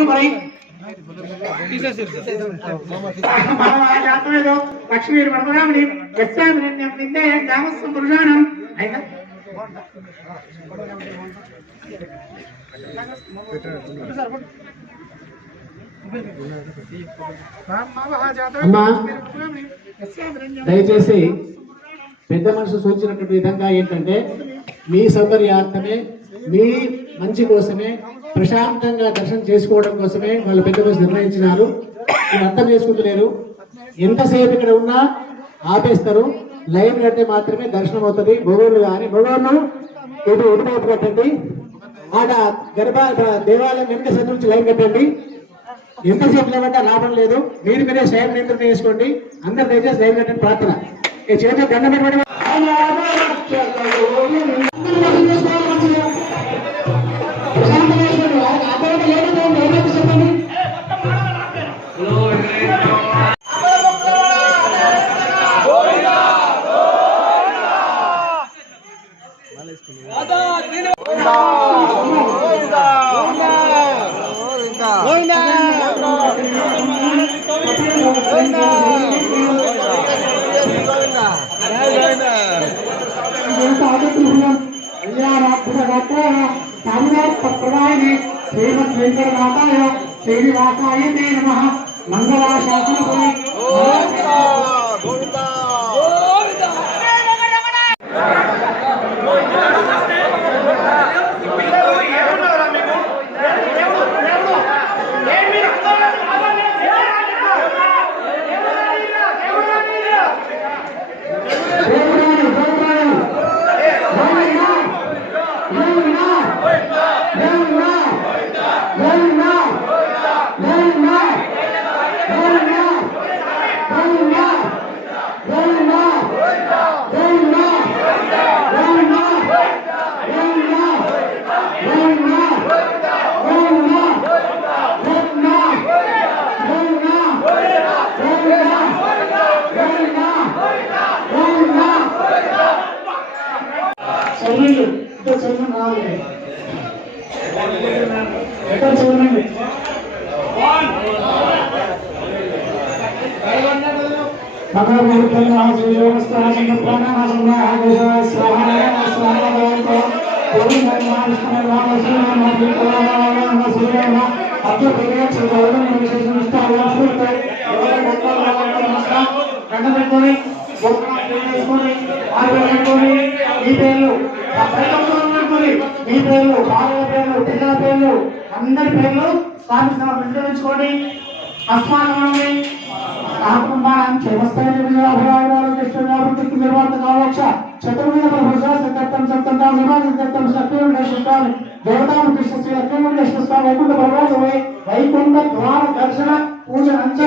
భక్తులు మరి. లక్ష్మీ గ్రామస్థం అయినా దయచేసి పెద్ద మనసు సూచించినటువంటి విధంగా ఏంటంటే మీ సౌకర్యార్థమే మీ మంచి కోసమే ప్రశాంతంగా దర్శనం చేసుకోవడం కోసమే వాళ్ళు పెద్ద మనసు నిర్ణయించినారు అర్థం చేసుకుంటలేరు. ఎంతసేపు ఇక్కడ ఉన్నా ఆపేస్తారు. లైన్ కడితే మాత్రమే దర్శనం అవుతుంది. భగవాన్లు కానీ భగవాన్ను ఇటు ఎటువైపు కట్టండి? ఆడ గర్భ దేవాలయం వెనుక సందు నుంచి లైన్ కట్టండి. ఎంతసేపు లేవంటే లాభం లేదు. మీరు మీరే స్వయం నియంత్రణ చేసుకోండి. అందరు దయచేసి లైన్ కట్టండి. ప్రార్థన. ఈ చేతి దండం పెట్టండి श्रीमद वेंकटनाथाय श्रीनिवासाय ते नमः చెల్లెళ్ళు ఇద్దరు చెల్లెలు నాలుగు ఇద్దరు చెల్లెండి మహాభూతంగా సూర్యోస్తాన ప్రాణాసంగా ఆదేశాయ స్వాహాయ స్వాహ భవంతో ఓం నమః నమః నమః సూర్య నమః అత్య ప్రకాశ గౌరవం విశేషం ఇస్తారు నమస్కారం కండ ఈ పేర్లు మీ పేర్లు భార్యల పేర్లు పిల్లల పేర్లు అందరి పేర్లు స్వామి వైకుంఠ ద్వార దర్శన పూజ అంచే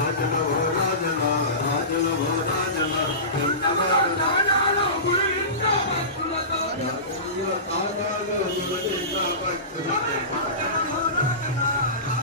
राधा